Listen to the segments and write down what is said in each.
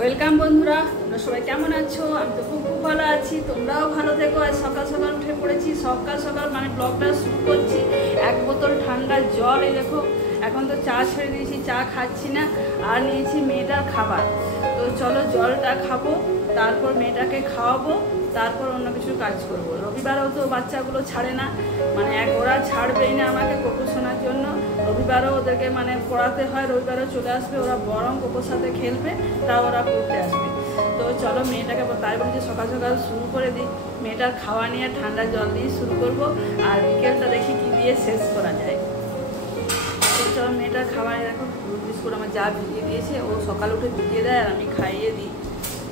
Welcome বন্ধুরা, তোমরা সবাই কেমন আছো? আমি তো খুব ভালো আছি, তোমরাও ভালো থেকো। আজ সকাল সকাল উঠে পড়েছি, সকাল সকাল মানে ব্লগটা শুরু করছি। এক বোতল ঠান্ডা জল, এই দেখো এখন তো চা ছেড়ে দিয়েছি, চা খাচ্ছি না। আর নিয়েছি মেয়েটার খাবার। তো চলো জলটা খাবো, তারপর মেয়েটাকে খাওয়াবো, তারপর অন্য কিছু কাজ করবো। রবিবারও তো বাচ্চাগুলো ছাড়ে না, মানে ওরা ছাড়বেই না আমাকে কোকো শোনার জন্য। রবিবারও ওদেরকে মানে পড়াতে হয়, রবিবারও চলে আসবে ওরা, বরং কোকোর সাথে খেলবে, তাও ওরা পড়তে আসবে। তো চলো মেয়েটাকে তাই বলছি সকাল সকাল শুরু করে দিই। মেয়েটার খাওয়া নিয়ে ঠান্ডা জল দিয়ে শুরু করব, আর বিকেলটা দেখি কী দিয়ে শেষ করা যায়। তো চলো মেয়েটার খাবারে দেখো দুধ বিস্কুট আমার যা ভিজিয়ে দিয়েছে, ও সকাল উঠে ভিজিয়ে দেয় আর আমি খাইয়ে দিই।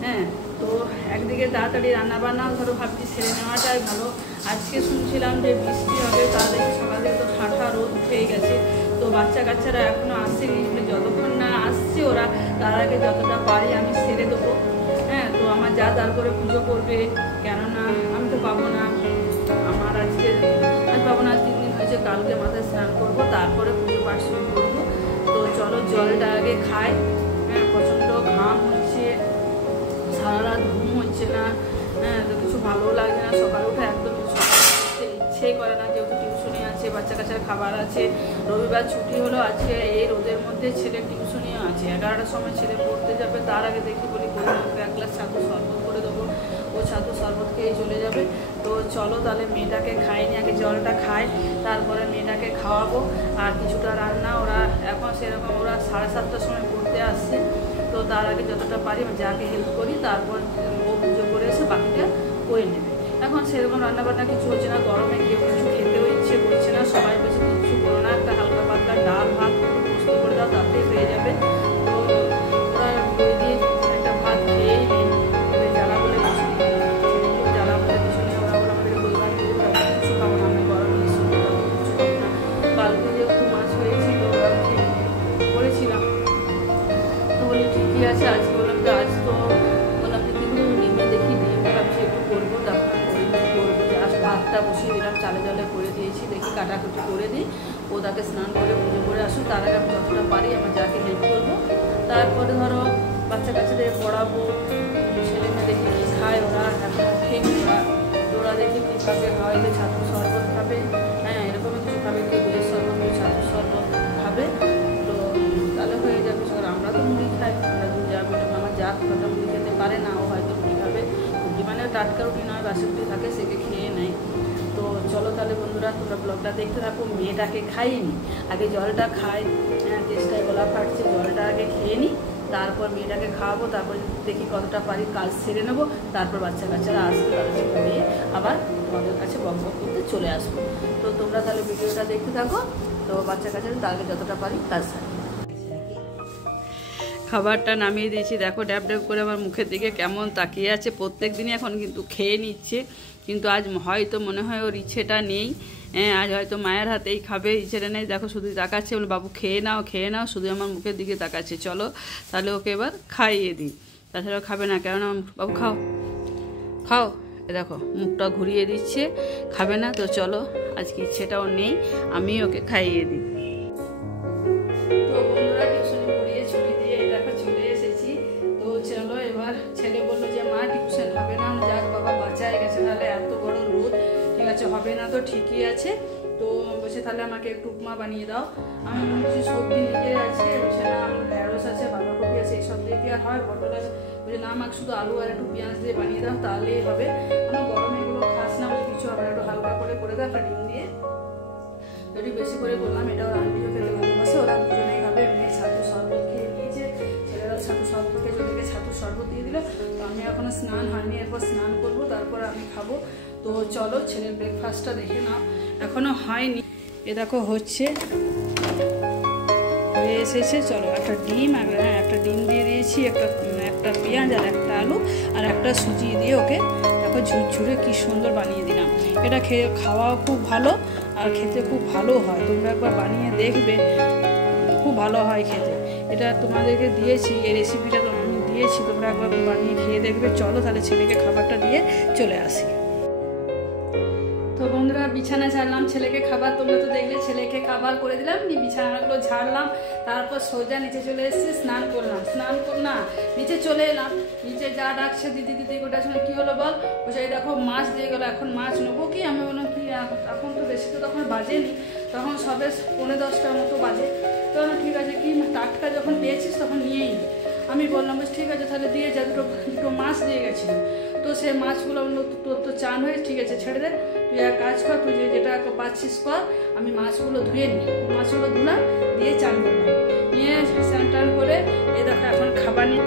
হ্যাঁ, তো একদিকে তাড়াতাড়ি রান্নাবান্নাও ধরো ভাবছি সেরে নেওয়াটাই ভালো। আজকে শুনছিলাম যে বৃষ্টি হবে, তা দেখি সকাল থেকে তো ঠাঠা রোদ উঠেই গেছে। তো বাচ্চা কাচ্চারা এখনও আসেনি, যতক্ষণ না আসছে ওরা তার আগে যতটা পারি আমি সেরে দেবো। হ্যাঁ, তো আমার যা তারপরে পুজো করবে, কেননা আমি তো পাবো না। আমার আজ পাবো না, 3 দিন হয়েছে, কালকে মাথায় স্নান করবো, তারপরে পুজো পাঠ শুরু করবো। তো চলো জলটা আগে খাই। হ্যাঁ, প্রচণ্ড ঘাম হচ্ছে, সারা রাত ঘুম হচ্ছে না। হ্যাঁ, তো কিছু ভালো লাগে না, সকালে উঠে একদম ইচ্ছেই করে না, যেহেতু টিউশনি আছে, বাচ্চা কাচ্চার খাবার আছে। রবিবার ছুটি হলো আজকে, এই রোদের মধ্যে ছেলের টিউশনিও আছে। 11টার সময় ছেলে পড়তে যাবে, তার আগে দেখি বলি করে দেবো, 1 গ্লাস ছাতু শরবত করে দেবো, ও ছাতু শরবত খেয়ে চলে যাবে। তো চলো তাহলে মেয়েটাকে খাইনি, আগে জলটা খায়, তারপরে মেয়েটাকে খাওয়াবো। আর কিছুটা রান্না ওরা এখন সেরকম, ওরা 7:30টার সময় পড়তে আসছে। তো তার আগে যতটা পারি আমি যাকে হেল্প করি, তারপর ও পুজো করে এসে বাকিটা করে নেবে। এখন সেরকম রান্নাবান্না কিছু হচ্ছে না, গরমে কেউ কিছু খেতেও ইচ্ছে করছে না। সবাই বলছে কিছু করো না, একটা হালকা পাতলা ডাল ভাত প্রস্তুত করে দাও, তাতেই হয়ে যাবে। তো ওরা বই দিয়ে একটা ভাত খেয়েই নেই, জ্বালা বলে কিছু জ্বালা বলে কিছু নেই। ওরা আমাদের বললাম কিছু খাবো না, আমি গরমে কিছু খাবো না। কালকে যেহেতু মাছ হয়েছিল ওরা করেছিলাম, তো বলি ঠিকই আছে। আজকে বললাম যে আজ তো বললাম যে ডিমে দেখি, ডিম ভাবছি একটু করবো, তারপর করবো। আজ ভাতটা বসিয়ে দিলাম, চালে জলে করে দিয়েছি, দেখি কাটাকুটি করে দিই, ও তাকে স্নান করে পুজো করে আসুক, তার আগে আমি যতটা পারি আমার যাকে হেল্প করবো। তারপরে ধরো বাচ্চা কাচ্চাদের পড়াবো, ছেলে মেয়ে দেখি কী খায়, ওরা এখন ওঠেনি, ওরা দেখি কী খাবে, হয়তো ছাতু শরবত খাবে। হ্যাঁ, এরকমই কিছু খাবে, কেউ দুধের শরবত, কেউ ছাতু শরবত খাবে। তো তাহলে হয়ে যাবে। আমরা তো মুড়ি খাই, আমরা দুধ যাবে, আমার যা খাটা মুড়ি খেতে পারে না, ও হয়তো রুটি খাবে। রুটি মানে টাটকা রুটি নয়, বাসি রুটি থাকে, সেকে খেয়ে নেয়। তো চলো তাহলে বন্ধুরা তোমরা ব্লগটা দেখতে থাকো। মেয়েটাকে খাইনি, আগে জলটা খাই। চেষ্টায় গলা ফাটছে, জলটা আগে খেয়ে নিই, তারপর মেয়েটাকে খাওয়াবো, তারপর দেখি কতটা পারি কাজ সেরে নেবো। তারপর বাচ্চা কাচ্চারা আসবে, তাদেরকে পড়িয়ে আবার তোমাদের কাছে বক বক করতে চলে আসবো। তো তোমরা তাহলে ভিডিওটা দেখতে থাকো। তো বাচ্চা কাচ্চারা তার আগে যতটা পারি কাজ সারি। খাবারটা নামিয়ে দিয়েছি, দেখো ড্যাব ড্যাব করে আমার মুখের দিকে কেমন তাকিয়ে আছে। প্রত্যেক দিনই এখন কিন্তু খেয়ে নিচ্ছে, কিন্তু আজ হয়তো মনে হয় ওর ইচ্ছেটা নেই। হ্যাঁ, আজ হয়তো মায়ের হাতেই খাবে, ইচ্ছেটা নেই। দেখো শুধু তাকাচ্ছে, বলে বাবু খেয়ে নাও খেয়ে নাও, শুধু আমার মুখের দিকে তাকাচ্ছে। চলো তাহলে ওকে এবার খাইয়ে দিই, তাছাড়াও খাবে না। কেননা বাবু খাও খাও, এ দেখো মুখটা ঘুরিয়ে দিচ্ছে, খাবে না। তো চলো আজকে ইচ্ছেটাও নেই, আমি ওকে খাইয়ে দিই। তো বন্ধুরা টিউশনি পড়িয়ে ছুটি দিয়ে দেখো চলে এসেছি। তো চলো এবার ছেলে বললো যে মা টিউশন হবে না, যাক বাবা বাঁচায় গেছে, তাহলে এত বড় রোদ, ঠিক আছে হবে না তো ঠিকই আছে। তো বলছে তাহলে আমাকে একটু উপমা বানিয়ে দাও। আমি কিছু সবজি নিজে আছে, বলছে না আমার ঢেঁড়স আছে, বাঁধাকপি আছে, এইসব দিয়ে কি আর হয়, পটল আছে। বলছে না আমাকে শুধু আলু আর একটু পেঁয়াজ দিয়ে বানিয়ে দাও, তাহলেই হবে। আমার গরমে এগুলো খাস না, বলে কিছু আবার একটু হালকা করে দাও, একটা ডিম দিয়ে একটু বেশি করে করলাম। এটাও রান্নাও খেতে ভালোবাসে, ওরা দুজনেই খাবে। মেয়ে ছাতু শরবত খেয়ে নিয়েছে, ছেলেরা ছাতু শরবত খেয়ে ওদেরকে ছাতু শরবত দিয়ে দিল। তো আমি এখনও স্নান হয়নি, এরপর স্নান করবো, তারপর আমি খাবো। তো চলো ছেলের ব্রেকফাস্টটা দেখে নাও, এখনও হয়নি। এ দেখো হচ্ছে, হয়ে এসেছে। চলো একটা ডিম, আর হ্যাঁ একটা ডিম দিয়ে দিয়েছি, একটা পেঁয়াজ আর একটা আলু আর একটা সুজি দিয়ে ওকে দেখো ঝুরঝুরে কি সুন্দর বানিয়ে দিলাম। এটা খাওয়াও খুব ভালো আর খেতে খুব ভালো হয়, তোমরা একবার বানিয়ে দেখবে, খুব ভালো হয় খেতে। এটা তোমাদেরকে দিয়েছি, এই রেসিপিটা তো আমি দিয়েছি, তোমরা একবার বানিয়ে খেয়ে দেখবে। চলো তাহলে ছেলেকে খাবারটা দিয়ে চলে আসি। তো বন্ধুরা বিছানা ঝাড়লাম, ছেলেকে খাবার, তোমরা তো দেখলে ছেলেকে খাবার করে দিলাম, বিছানাগুলো ঝাড়লাম, তারপর সোজা নিচে চলে এসেছি, স্নান করলাম, না নিচে চলে এলাম। নিচে যা ডাকছে দিদি দিদি গোটার সময় কী হলো বল, বসে দেখো মাছ দিয়ে গেলো, এখন মাছ নেবো কি, আমি বললাম কি এখন তো বেশি তো তখন বাজেনি, তখন সবে 9:10টার মতো বাজে, তো ঠিক আছে কি টাটকা যখন পেয়েছিস তখন নিয়েই নি। আমি বললাম বেশ ঠিক আছে তাহলে দিয়ে যা, দুটো মাছ দিয়ে গেছিলো, তো সে মাছগুলো তোর তো চান হয়ে ঠিক আছে ছেড়ে দে, তুই এক কাজ কর, তুই যেটা পাচ্ছিস কর, আমি মাছগুলো ধুয়ে নিই। মাছগুলো ধুলাম, দিয়ে চান করলাম, নিয়ে স্নান টান করে এই দেখো এখন খাবার নিয়ে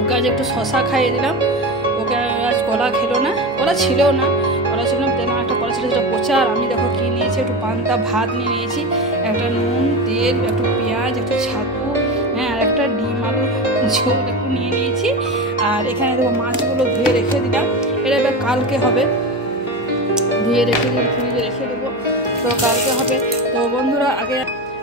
ওকে আজ একটু শশা খাইয়ে দিলাম। ওকে আজ কলা খেলো না, কলা ছিল না, কলা ছিল না, একটা কলা ছিল সেটা পচা। আর আমি দেখো কী নিয়েছি, একটু পান্তা ভাত নিয়ে নিয়েছি, একটা নুন তেল, একটু পেঁয়াজ, একটু ছাতু, হ্যাঁ, আর একটা ডিম আলু ঝোল একটু নিয়ে নিয়েছি। আর এখানে দেখো মাছগুলো ধুয়ে রেখে দিলাম, এটা এবার কালকে হবে, ধুয়ে রেখে দিয়ে ফ্রিজে রেখে দেবো, তো কালকে হবে। তো বন্ধুরা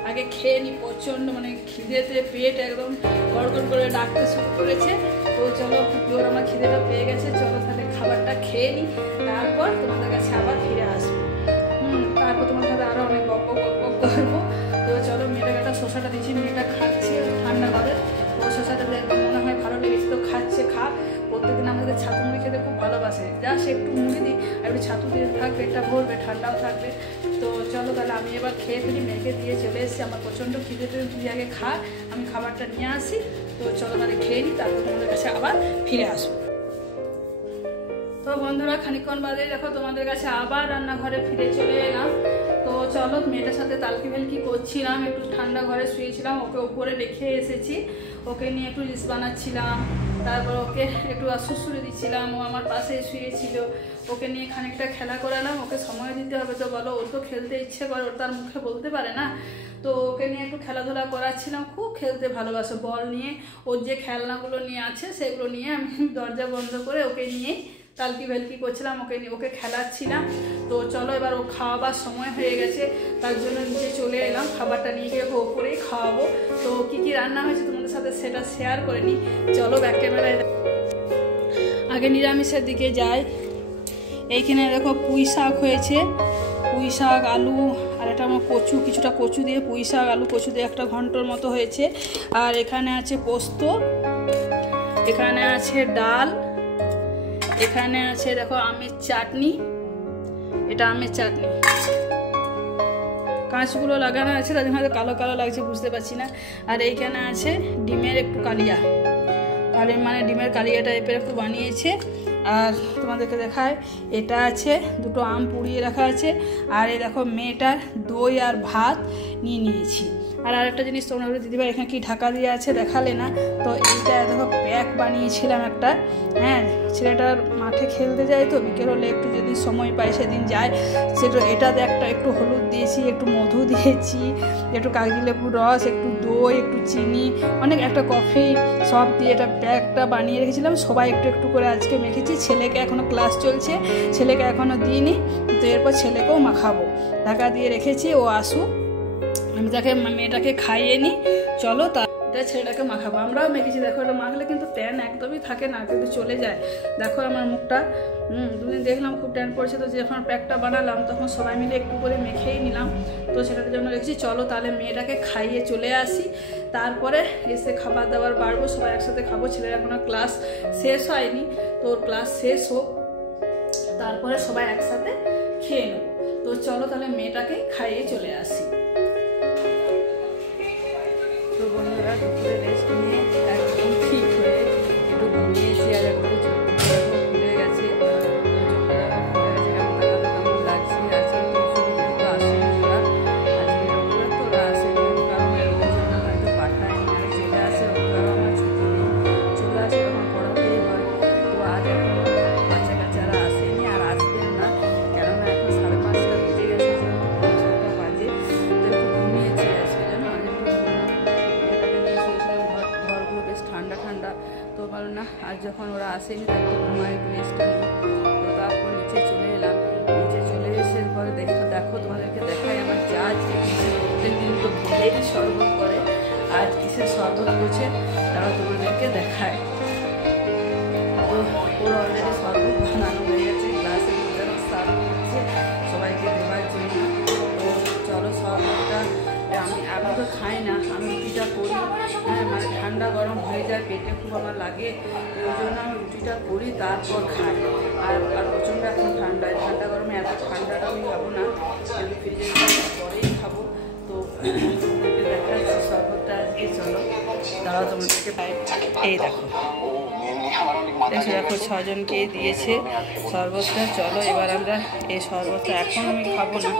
আগে খেয়ে নিই, প্রচণ্ড মানে খিদেতে পেট একদম গড়গড় করে ডাকতে শুরু করেছে। তো চলো জোর আমার খিদেটা পেয়ে গেছে, চলো তাহলে খাবারটা খেয়ে নিই, তারপর তোমাদের কাছে আবার ফিরে আসবো। তারপর তোমার সাথে আরও অনেক গল্প করবো। তো চলো মেয়েটাকে একটা শসাটা দিচ্ছি, মেয়েটা খাচ্ছে ঠান্ডা ঘরে, তো শসাটা মনে হয় ভালো লেগেছে, তো খাচ্ছে। প্রত্যেকদিন আমাদের ছাতু মুড়ি খেতে খুব ভালোবাসে, যা সে একটু মুড়ি দিই আর একটু ছাতু দিয়ে থাক, পেটটা ভরবে, ঠান্ডাও থাকবে। তো চলো তাহলে আমি এবার খেয়ে ফেলি, মেয়েকে দিয়ে চলে এসেছি, আমার প্রচণ্ড খিদে, তুই আগে খা, আমি খাবারটা নিয়ে আসি। তো চলো তাহলে খেয়ে নিই, তারপর তোমাদের কাছে আবার ফিরে আসবো। তো বন্ধুরা খানিকক্ষণ বাদে দেখো তোমাদের কাছে আবার রান্নাঘরে ফিরে চলে এলাম। তো চলো মেয়েটার সাথে তালকি ভেলকি করছিলাম, একটু ঠান্ডা ঘরে শুয়েছিলাম, ওকে উপরে রেখে এসেছি, ওকে নিয়ে একটু রিলস বানাচ্ছিলাম, তারপর ওকে একটু সুসুরে দিচ্ছিলাম, ও আমার পাশে শুয়েছিল, ওকে নিয়ে খানিকটা খেলা করালাম, ওকে সময় দিতে হবে তো বলো, ওর তো খেলতে ইচ্ছে করে, ওর তার মুখে বলতে পারে না, তো ওকে নিয়ে একটু খেলাধুলা করাচ্ছিলাম, খুব খেলতে ভালোবাসে, বল নিয়ে ওর যে খেলনাগুলো নিয়ে আছে সেগুলো নিয়ে আমি দরজা বন্ধ করে ওকে নিয়ে তালকি ভেলকি করছিলাম, ওকে খেলাচ্ছিলাম। তো চলো এবার ও খাওয়াবার সময় হয়ে গেছে, তার জন্য নিচে চলে এলাম, খাবারটা নিয়ে গিয়ে ওপরেই খাওয়াবো। তো কী কী রান্না হয়েছে তোমাদের সাথে সেটা শেয়ার করে নিই, চলো ব্যাক ক্যামেরায়। আগে নিরামিষের দিকে যাই, এইখানে দেখো পুঁই শাক হয়েছে, পুঁই শাক আলু আর এটা আমার কচু, কিছুটা কচু দিয়ে পুঁই শাক আলু কচু দিয়ে একটা ঘন্টর মতো হয়েছে। আর এখানে আছে পোস্ত, এখানে আছে ডাল, এখানে আছে দেখো আমের চাটনি, এটা আমের চাটনি, কাঁচগুলো লাগানো আছে তার জন্য হয়তো কালো কালো লাগছে বুঝতে পারছি না। আর এইখানে আছে ডিমের একটু কালিয়া, মানে ডিমের কালিয়া টাইপের একটু বানিয়েছে। আর তোমাদেরকে দেখায় এটা আছে, দুটো আম পুড়িয়ে রাখা আছে। আর এই দেখো মেয়েটার দই আর ভাত নিয়ে নিয়েছি। আর আরেকটা জিনিস তোমরা দিদিভাই এখানে কি ঢাকা দিয়ে আছে দেখালে না, তো এইটা দেখো প্যাক বানিয়েছিলাম একটা, হ্যাঁ ছেলেটার মাঠে খেলতে যায় তো বিকেল হলে একটু যদি সময় পায় সেদিন যায়, সেটা এটাতে একটু হলুদ দিয়েছি, একটু মধু দিয়েছি, একটু কাগজি লেবুর রস, একটু দই, একটু চিনি, অনেক একটা কফি সব দিয়ে এটা প্যাকটা বানিয়ে রেখেছিলাম, সবাই একটু একটু করে আজকে মেখেছি। ছেলেকে এখনও ক্লাস চলছে, ছেলেকে এখনও দিইনি, তো এরপর ছেলেকেও মাখাবো, ঢাকা দিয়ে রেখেছি, ও আসুক আমি তাকে মেয়েটাকে খাইয়ে নিই, চলো তারপরে ছেলেটাকে মাখাবো। আমরাও মেখেছি, দেখো এটা মাখলে কিন্তু ট্যান একদমই থাকে না, কিন্তু চলে যায়। দেখো আমার মুখটা, দুদিন দেখলাম খুব ট্যান পড়ছে, তো যখন প্যাকটা বানালাম তখন সবাই মিলে একটু করে মেখেই নিলাম, তো সেটার জন্য রেখেছি। চলো তাহলে মেয়েটাকে খাইয়ে চলে আসি, তারপরে এসে খাবার দাবার বাড়বো, সবাই একসাথে খাবো। ছেলের এখনো ক্লাস শেষ হয়নি, তো ক্লাস শেষ হোক, তারপরে সবাই একসাথে খেয়ে নেবো। তো চলো তাহলে মেয়েটাকে খাইয়ে চলে আসি। তো বন্ধুরা দুপুরে রেস্ট নিয়ে একদম ঠিক হয়ে একটু ঘুমিয়েছি, আর একটু খুলে গেছে, কেমন লাগছে। আজকে তো আসেনি ওরা, আজকে রবিবার তো ওরা আসেনি, কারণ ওই জন্য হয়তো পাঠায়নি, আর চলে আসে ওরাও আমার ছুটি নেই, চলে আসে তখন পড়াতেই হয়। তো আজ এখন বাচ্চা কাচ্চারা আসেনি আর আসবেন না, কেননা এখন 5:30 বেজে গেছে, 6টা বাজে, তো একটু ঘুমিয়েছি আজকে জানো, ঘরগুলো বেশ ঠান্ডা ঠান্ডা, তো বলো না আর যখন ওরা আসেনি তাই তো ঘুমায়, একটু রেস্টটা নিই। তো তারপর নিচে চলে এলাম, নিচে চলে এসে পরে দেখো তোমাদেরকে দেখাই আমার চা, প্রত্যেক দিন তো ভুলেই শরবত করে, আজ কিসের শরবত করছে তারা তোমাদেরকে দেখায়। তো ওর অলরেডি শরবত বানানো হয়ে গেছে, গ্লাসের মধ্যে সার্ভ করছে, সবাইকে আমি তো খাই না, আমি রুটিটা করি। হ্যাঁ, মানে ঠান্ডা গরম হয়ে যায়, পেটে খুব আমার লাগে, ওই জন্য আমি রুটিটা করি, তারপর খাই। আর প্রচণ্ড এখন ঠান্ডা গরমে এত ঠান্ডাটা আমি খাবো না, ফ্রিজে পরেই খাবো। তো দেখাচ্ছি শরবতটা আজকে, চলো তারা তোমাদেরকে এই দেখো দেখো 6 জনকে দিয়েছে শরবতটা। চলো এবার আমরা এই শরবতটা এখন আমি খাবো না,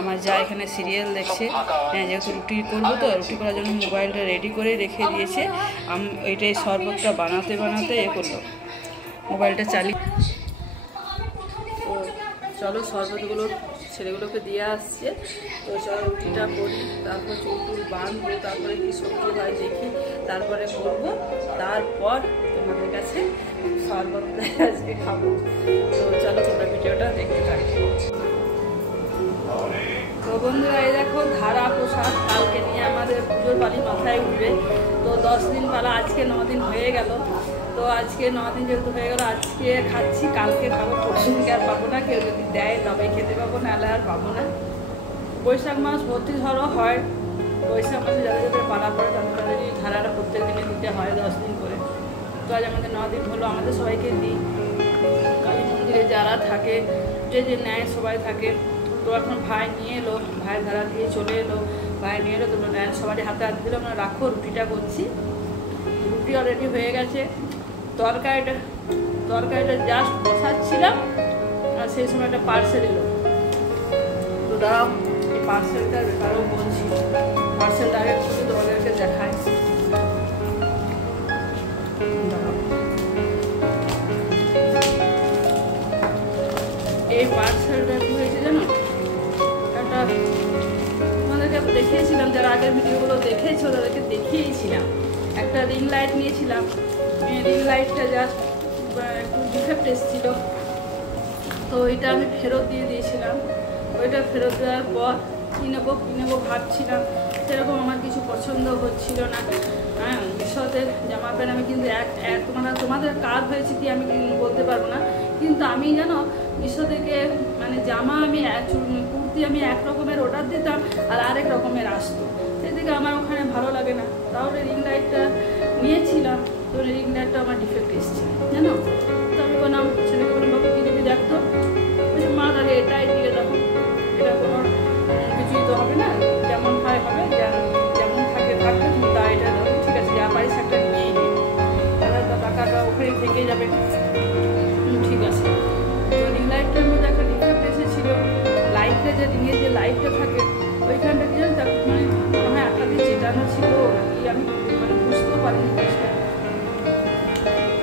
আমার যা এখানে সিরিয়াল দেখছে, যেহেতু রুটি করবো তো রুটি করার জন্য মোবাইলটা রেডি করে রেখে দিয়েছে। এইটাই শরবতটা বানাতে করলো, মোবাইলটা চালিয়ে। তো চলো শরবতগুলো ছেলেগুলোকে দিয়ে আসছে। তো চলো রুটিটা করি, তারপর চুল বাঁধবো, তারপরে কি সবজি হয় দেখি, তারপরে করবো, তারপর তোমাদের কাছে শরবতটা আজকে খাবো। তো চলো তোমরা ভিডিওটা দেখতে থাকো। তো বন্ধুরা এই দেখো ধারা প্রসাদ কালকে নিয়ে আমাদের পুজোর বাড়ি মাথায় উঠবে। তো 10 দিন পালা, আজকে 9 দিন হয়ে গেল। তো আজকে 9 দিন যেহেতু হয়ে গেল, আজকে খাচ্ছি, কালকে খাবো, পরশু দিকে আর পাবো না। কেউ যদি দেয় তবে খেতে পাবো, নাহলে আর পাবো না। বৈশাখ মাস ভর্তি ধরো হয়, বৈশাখ মাসে যাদের পালা পড়ে তাদের ধারাটা প্রত্যেক দিনে দিতে হয় 10 দিন করে। তো আজ আমাদের 9 দিন হলো, আমাদের সবাইকে দিই। কালী মন্দিরে যারা থাকে, যে নেয় সবাই থাকে। তো এখন ভাই নিয়ে এলো, ভাইয়ের ধারা দিয়ে চলে এলো, ভাই নিয়ে এলো, তোমরা নেয় সবাই হাতে হাত দিল। আমরা রাখো, রুটিটা করছি, রুটি অলরেডি হয়ে গেছে। তরকারিটা জাস্ট বসাচ্ছিলাম, আর সেই সময় একটা পার্সেল এলো। তো দাঁড়াও, এই পার্সেলটার ব্যাপারেও বলছি, পার্সেলটা আগে খুলে তোমাদেরকে দেখাই। এই পার্সেলটা কি হয়েছে জানো, একটা তোমাদেরকে দেখিয়েছিলাম, যারা আগের ভিডিওগুলো দেখেছো তাদেরকে দেখিয়েছিলাম। একটা রিং লাইট নিয়েছিলাম, রিং লাইটটা জাস্ট একটু ডিফেক্ট এসেছিল। তো ওইটা আমি ফেরত দিয়ে দিয়েছিলাম। ওইটা ফেরত দেওয়ার পর কী নেবো ভাবছিলাম, সেরকম আমার কিছু পছন্দ হচ্ছিল না। হ্যাঁ, বিশদের জামা প্যান্ট আমি কিন্তু তোমাদের কার হয়েছে কি আমি বলতে পারবো না, কিন্তু আমি জানো মিশো থেকে মানে জামা আমি কুর্তি আমি এক রকমের অর্ডার দিতাম আর আরেক রকমের আসতো, সেদিকে আমার ওখানে ভালো লাগে না। তাহলে রিং লাইটটা নিয়েছিলাম, তো রিং লাইটটা আমার ডিফেক্ট এসছে জানো। তো আমি বললাম ছেলেকে বললাম, বাবু কি দিবি দেখতো, মা তাহলে এটাই দিয়ে দেখো, এটা কোনো কিছুই তো হবে না, যেমন হয় হবে, যেমন থাকে থাকবে, তুমি তা এটা দেখো, ঠিক আছে যা পারিস একটা নিয়েই নে, তাহলে তো টাকাটা ওখানে থেকে যাবে। ঠিক আছে। তো রিং লাইটটার মধ্যে একটা ডিফেক্ট এসেছিলো, লাইটটা যে রিংয়ের যে লাইটটা থাকে ওইখানটা দিয়ে মানে মনে হয় আটা দিয়ে চেটানো ছিল নাকি, আমি মানে বুঝতেও পারিনি জিনিসটা।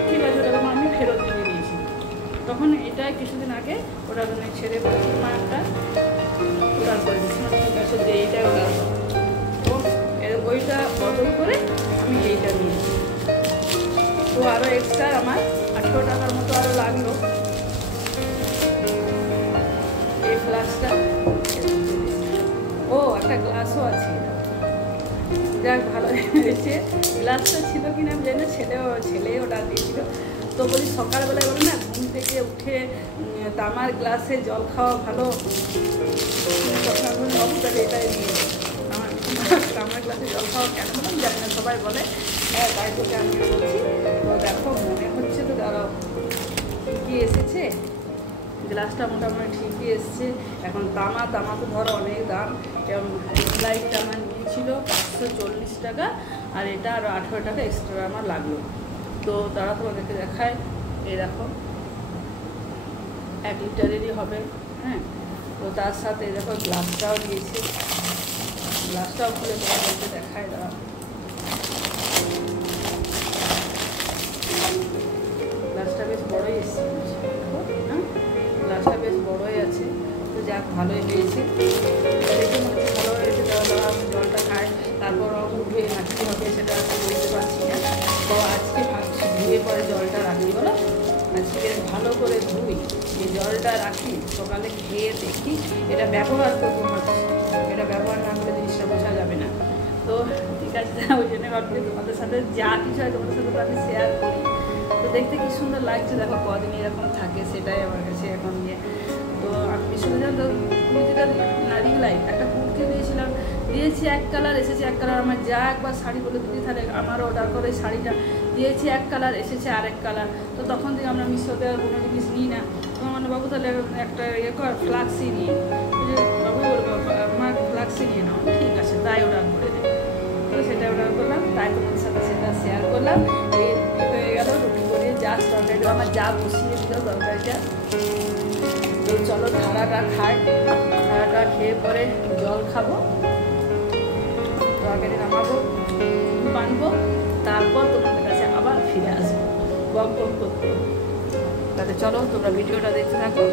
ঠিক আছে, ওটা তখন আমি ফেরত দিয়ে দিয়েছি। তখন এটা কিছুদিন আগে ওটা মানে ছেড়ে বলছি মা একটা অর্ডার করে দিচ্ছি, ঠিক আছে যে এইটাই অর্ডার। তো ওইটা বদল করে আমি এইটা নিয়েছি। তো আরও এক্সট্রা আমার 800 টাকার মতো আরও লাগলো। এই গ্লাসটা, ও একটা গ্লাসও আছে, যাক ভালো হয়েছে। গ্লাসটা ছিল কিনা আমি জানি না, ছেলে অর্ডার দিয়েছিল। তো বলি সকালবেলায় বলি না ঘুম থেকে উঠে তামার গ্লাসে জল খাওয়া ভালো, সকালবেলা এটাই নিয়ে তামার গ্লাসে জল খাওয়া কেন বললাম জানি না, সবাই বলে, হ্যাঁ তাই তোকে আমি বলছি। তো দেখো মনে হচ্ছে তো দাঁড়াও ঠিকই এসেছে, গ্লাসটা মোটামুটি ঠিকই এসছে। এখন তামা তো ধরো অনেক দাম, এবং লাইটটা আমার নিয়েছিল 540 টাকা, আর এটা আরও 18 টাকা এক্সট্রা আমার লাগলো। তো তারা তোমাদেরকে দেখায়, এই দেখো 1 লিটারেরই হবে। হ্যাঁ, তো তার সাথে দেখো গ্লাসটাও দিয়েছে, গ্লাসটাও খুলে তোমাদেরকে দেখায়। দাঁড়াও, গ্লাসটা বেশ বড়ই এসছে, হ্যাঁ গ্লাসটা বেশ বড়ই আছে। তো যাক ভালোই হয়েছে, দেখে মনে হচ্ছে ভালো হয়েছে। তারা আমি জলটা খাই, তারপর উঠবে না কী হবে সেটা বলতে পারছি না। তো আজকে ভাবছি ধুয়ে পরে জলটা রাখি, বলো আজকে ভালো করে ধুই, যে জলটা রাখি সকালে খেয়ে দেখি এটা ব্যবহার করবো ভাবছি, এটা ব্যবহার না করলে জিনিসটা বোঝা যাবে না। তো ঠিক আছে, ওই জন্য ভাবছি তোমাদের সাথে যা কিছু হয় তোমাদের সাথে আমি শেয়ার করি। তো দেখতে কি সুন্দর লাগছে, দেখো কদিন এরকম থাকে, সেটাই আমার কাছে এখন নিয়ে। তো আমি শুনে জানতো তুমি যেটা রিং লাইট একটা কুর্তি দিয়েছিলাম, দিয়েছি এক কালার, এসেছে এক কালার। আমার যা একবার শাড়ি বলে দিদি তাহলে আমারও অর্ডার করে শাড়িটা দিয়েছি এক কালার, এসেছে আরেক কালার। তো তখন থেকে আমরা মিশোতে আর কোনো জিনিস নিই না। তোমার মানে বাবু তাহলে একটা ইয়ে কর, ফ্লাক্সি নিয়ে, বাবু বলবো আমার ফ্লাক্সি নিয়ে নাও, ঠিক আছে তাই অর্ডার করে দেয়। তো সেটা অর্ডার করলাম, তাই তোমাদের সাথে সেটা শেয়ার করলাম। এই হয়ে গেল রুটি করিয়ে জাস্ট তরকারিটা আমার যা বসিয়ে দিল তরকারিটা। তো চলো ধারাটা খাই, ধারাটা খেয়ে পরে জল খাবো, তরকারি নামাবো, বানবো, তারপর তোমাদের কাছে আবার ফিরে আসবো গপ গপ করতে। তাহলে চলো তোমরা ভিডিওটা দেখতে থাকো।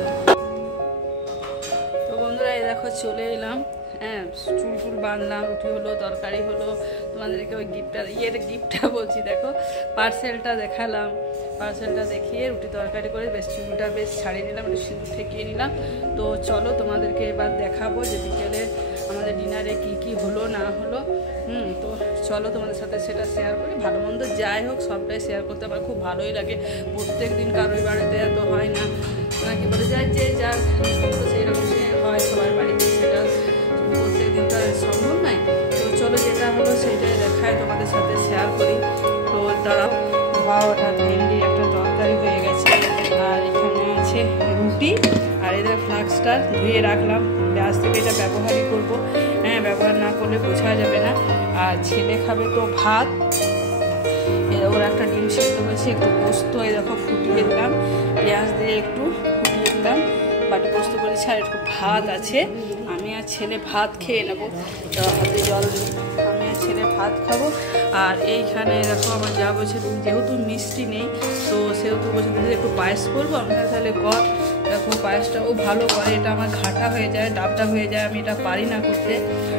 তো বন্ধুরা এই দেখো চলে এলাম, হ্যাঁ চুল টুল বাঁধলাম, রুটি হলো, তরকারি হলো, তোমাদেরকে ওই গিফটটা বলছি দেখো, পার্সেলটা দেখালাম। পার্সেলটা দেখিয়ে রুটি তরকারি করে বেশ চুলটা বেশ ছাড়িয়ে নিলাম, একটু সিঁদুর ঠেকিয়ে নিলাম। তো চলো তোমাদেরকে এবার দেখাবো যে বিকেলে আমাদের ডিনারে কি কি হলো না হলো। তো চলো তোমাদের সাথে সেটা শেয়ার করি। ভালো মন্দ যাই হোক সবটাই শেয়ার করতে আমার খুব ভালোই লাগে। প্রত্যেক দিন কারোর বাড়িতে এত হয় না, নাকি বলে যায় যে যার সেই রকম সে হয় সবার বাড়িতে, সেটা প্রত্যেক দিন তো সম্ভব নয়। তো চলো যেটা হলো সেটাই দেখায় তোমাদের সাথে শেয়ার করি। তো দাঁড়াও, ধোয়া ওঠা ভেন্ডি একটা তরকারি হয়ে গেছে, আর এখানে আছে রুটি, আর এদের ফ্লাক্সটা ধুয়ে রাখলাম, আজ থেকে এটা ব্যবহারই করবো। হ্যাঁ ব্যবহার না করলে বোঝা যাবে না। আর ছেলে খাবে তো ভাত, ওর একটা ডিম সেদ্ধ হয়েছে, একটু পোস্ত এই দেখো ফুটিয়ে দিলাম, পেঁয়াজ দিয়ে একটু ফুটিয়ে দিলাম, বাটি পোস্ত করেছি, আর একটু ভাত আছে। আমি আর ছেলে ভাত খেয়ে নেবো, হাতে জল দিই, আমি আর ছেলে ভাত খাবো। আর এইখানে দেখো আমার যা বলছে, যেহেতু মিষ্টি নেই তো সেহেতু বলছে একটু পায়েস করবো। আমি তাহলে কর, দেখো পায়েসটা ও ভালো করে, এটা আমার ঘাটা হয়ে যায়, ডাবটা হয়ে যায়, আমি এটা পারি না করতে।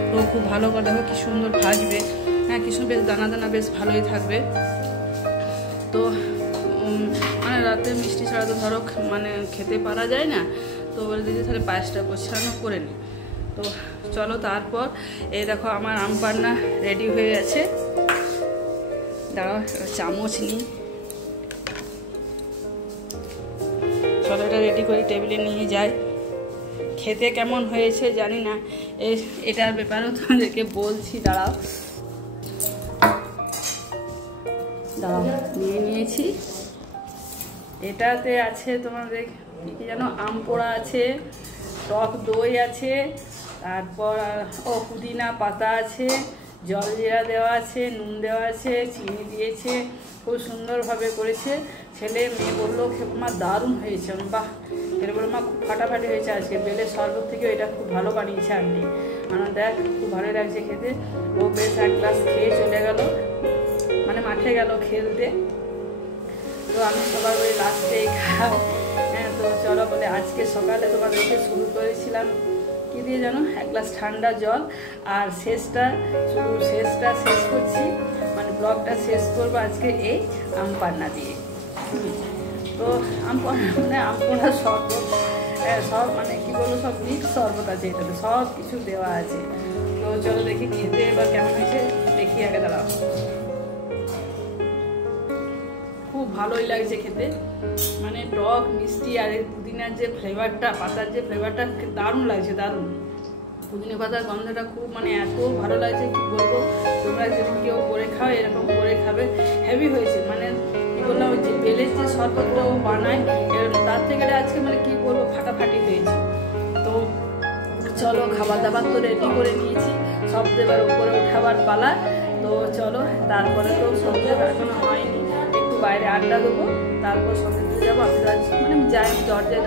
তো খুব ভালো করে দেখো কি সুন্দর ভাজবে, হ্যাঁ কি সুন্দর বেশ দানা দানা বেশ ভালোই থাকবে। তো মানে রাতে মিষ্টি ছাড়া তো ধরো মানে খেতে পারা যায় না, তো বলে দিদি তাহলে পায়েসটা গোছানো করে নি। তো চলো তারপর এই দেখো আমার আম পান্না রেডি হয়ে গেছে, দাঁড়াও চামচ নিই, চলো এটা রেডি করে টেবিলে নিয়ে যাই। খেতে কেমন হয়েছে জানি না, এটার ব্যাপারেও তোমাদেরকে বলছি, দাঁড়াও নিয়ে নিয়েছি। এটাতে আছে তোমাদের কি যেন আম পোড়া আছে, টক দই আছে, তারপর পুদিনা পাতা আছে, জল জিরা দেওয়া আছে, নুন দেওয়া আছে, চিনি দিয়েছে, খুব সুন্দরভাবে করেছে। ছেলে মেয়ে বললো মা দারুণ হয়েছে, বাহ, ছেলে বললো মা খুব ফাটাফাটি হয়েছে আজকে, বেলের শরবত থেকে এটা খুব ভালো বানিয়েছে আন্টি। আমার দেখ খুব ভালো লাগছে খেতে। ও বেশ এক গ্লাস খেয়ে চলে গেল, মানে মাঠে গেল খেলতে। তো আমি সবার ওই লাস্টেই খাই। হ্যাঁ তো চলো বলে আজকে সকালে তোমাদেরকে শুরু করেছিলাম কি দিয়ে জানো, এক গ্লাস ঠান্ডা জল, আর শেষটা শেষ করছি, মানে ব্লগটা শেষ করবো আজকে এই আম পান্না দিয়ে। তো আম পান্না মানে আম পোড়া শরবত, সব মানে কি বলবো সব মিক্স শরবত আছে, এটাতে সব কিছু দেওয়া আছে। তো চলো দেখি খেতে এবার কেমন হয়েছে, দেখি আগে দাঁড়াও। খুব ভালোই লাগছে খেতে, মানে টক মিষ্টি আর এই পুদিনার যে ফ্লেভারটা, পাতার যে ফ্লেভারটা দারুণ লাগছে, দারুণ। পুদিনা পাতার গন্ধটা খুব মানে এত ভালো লাগছে কি বলবো। তোমরা যদি কেউ করে খাও এরকম করে খাবে, হেভি হয়েছে। মানে কি বললাম ওই যে বেলের যে শরবতটা ও বানায় তার থেকে আজকে মানে কি বলবো ফাটাফাটি হয়েছে। তো চলো খাবার দাবার তো রেডি করে নিয়েছি, সব দেবার উপরে উঠাবার পালা। তো চলো তারপরে তো সন্ধ্যে এখনো হয়নি, একটু বাইরে আড্ডা দেবো, তারপর সন্ধ্যে দিতে যাবো। আমি মানে যাই দরজায়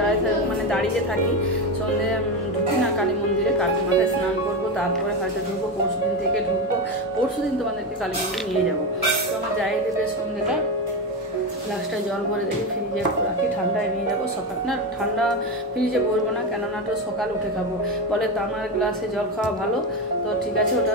দাঁড়িয়ে থাকি, সন্ধ্যে ঢুকি না কালী মন্দিরে, কালী মাথায় স্নান করবো, তারপরে হয়তো ঢুকবো, পরশুদিন থেকে ঢুকবো, পরশুদিন তোমাদেরকে কালী মন্দির নিয়ে যাবো। তো আমার যাই দেবে সন্ধ্যেটা, গ্লাসটায় জল ভরে দেখে ফ্রিজে রাখি, ঠান্ডায় নিয়ে যাবো। সকাল না ঠান্ডা ফ্রিজে ভরবো না, কেননা ওটা সকাল উঠে খাবো, বলে তামার গ্লাসে জল খাওয়া ভালো। তো ঠিক আছে ওটা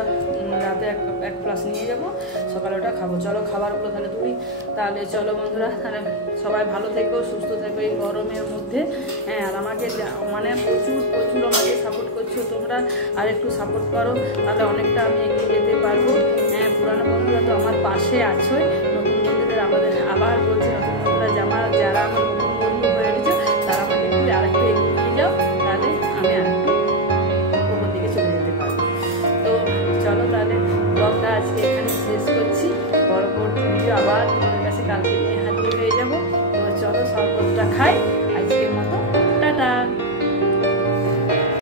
রাতে এক গ্লাস নিয়ে যাবো, সকালে ওটা খাবো। চলো খাবারগুলো তাহলে তুলি। তাহলে চলো বন্ধুরা, তাহলে সবাই ভালো থেকো, সুস্থ থেকো এই গরমের মধ্যে। হ্যাঁ আর আমাকে মানে প্রচুর আমাকে সাপোর্ট করছো তোমরা, আর একটু সাপোর্ট করো, তাহলে অনেকটা আমি এগিয়ে যেতে পারবো। হ্যাঁ পুরানো বন্ধুরা তো আমার পাশে আছোই, নতুন বন্ধুদের আমাদের আবার বলছি, নতুন বন্ধুরা যারা আমার নতুন বন্ধু হয়ে গেছে তারা আমাকে একটু আরেকটু এগিয়ে নিয়ে যাও, তাহলে আমি আরেকটু উপর দিকে চলে যেতে পারবো। তো আবার তোমাদের কাছে কালকে নিয়ে হাজির হয়ে যাবো। তো চলো শরবতটা খাই।